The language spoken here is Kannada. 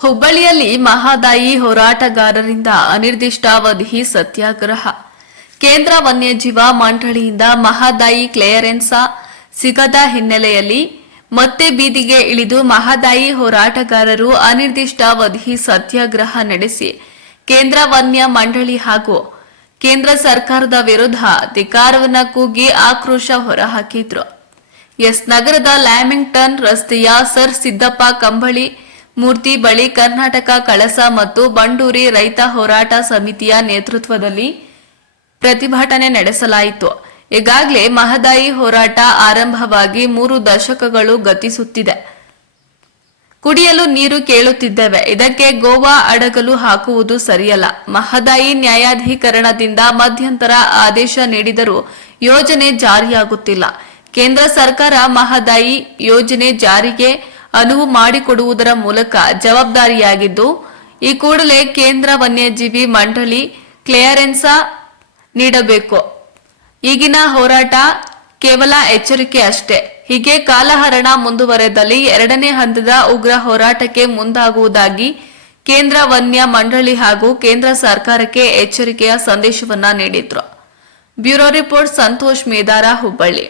ಹುಬ್ಬಳ್ಳಿಯಲ್ಲಿ ಮಹದಾಯಿ ಹೋರಾಟಗಾರರಿಂದ ಅನಿರ್ದಿಷ್ಟಾವಧಿ ಸತ್ಯಾಗ್ರಹ. ಕೇಂದ್ರ ವನ್ಯಜೀವ ಮಂಡಳಿಯಿಂದ ಮಹದಾಯಿ ಕ್ಲಿಯರೆನ್ಸ್ ಸಿಗದ ಹಿನ್ನೆಲೆಯಲ್ಲಿ ಮತ್ತೆ ಬೀದಿಗೆ ಇಳಿದು ಮಹದಾಯಿ ಹೋರಾಟಗಾರರು ಅನಿರ್ದಿಷ್ಟಾವಧಿ ಸತ್ಯಾಗ್ರಹ ನಡೆಸಿ ಕೇಂದ್ರ ವನ್ಯ ಮಂಡಳಿ ಹಾಗೂ ಕೇಂದ್ರ ಸರ್ಕಾರದ ವಿರುದ್ಧ ಧಿಕ್ಕಾರವನ್ನ ಕೂಗಿ ಆಕ್ರೋಶ ಹೊರಹಾಕಿದ್ರು. ನಗರದ ಲ್ಯಾಮಿಂಗ್ಟನ್ ರಸ್ತೆಯ ಸರ್ ಸಿದ್ದಪ್ಪ ಕಂಬಳಿ ಮೂರ್ತಿ ಬಳಿ ಕರ್ನಾಟಕ ಕಳಸ ಮತ್ತು ಬಂಡೂರಿ ರೈತ ಹೋರಾಟ ಸಮಿತಿಯ ನೇತೃತ್ವದಲ್ಲಿ ಪ್ರತಿಭಟನೆ ನಡೆಸಲಾಯಿತು. ಈಗಾಗಲೇ ಮಹದಾಯಿ ಹೋರಾಟ ಆರಂಭವಾಗಿ 3 ದಶಕಗಳು ಗತಿಸುತ್ತಿದೆ. ಕುಡಿಯಲು ನೀರು ಕೇಳುತ್ತಿದ್ದೇವೆ. ಇದಕ್ಕೆ ಗೋವಾ ಅಡಗಲು ಹಾಕುವುದು ಸರಿಯಲ್ಲ. ಮಹದಾಯಿ ನ್ಯಾಯಾಧಿಕರಣದಿಂದ ಮಧ್ಯಂತರ ಆದೇಶ ನೀಡಿದರೂ ಯೋಜನೆ ಜಾರಿಯಾಗುತ್ತಿಲ್ಲ. ಕೇಂದ್ರ ಸರ್ಕಾರ ಮಹದಾಯಿ ಯೋಜನೆ ಜಾರಿಗೆ ಅನುವು ಮಾಡಿಕೊಡುವುದರ ಮೂಲಕ ಜವಾಬ್ದಾರಿಯಾಗಿದ್ದು, ಈ ಕೂಡಲೇ ಕೇಂದ್ರ ವನ್ಯಜೀವಿ ಮಂಡಳಿ ಕ್ಲಿಯರೆನ್ಸ್ ನೀಡಬೇಕು. ಈಗಿನ ಹೋರಾಟ ಕೇವಲ ಎಚ್ಚರಿಕೆ ಅಷ್ಟೇ. ಹೀಗೆ ಕಾಲಹರಣ ಮುಂದುವರೆದಲ್ಲಿ 2ನೇ ಹಂತದ ಉಗ್ರ ಹೋರಾಟಕ್ಕೆ ಮುಂದಾಗುವುದಾಗಿ ಕೇಂದ್ರ ವನ್ಯ ಮಂಡಳಿ ಹಾಗೂ ಕೇಂದ್ರ ಸರ್ಕಾರಕ್ಕೆ ಎಚ್ಚರಿಕೆಯ ಸಂದೇಶವನ್ನ ನೀಡಿದ್ರು. Bureau report Santosh Medara, Hubballi.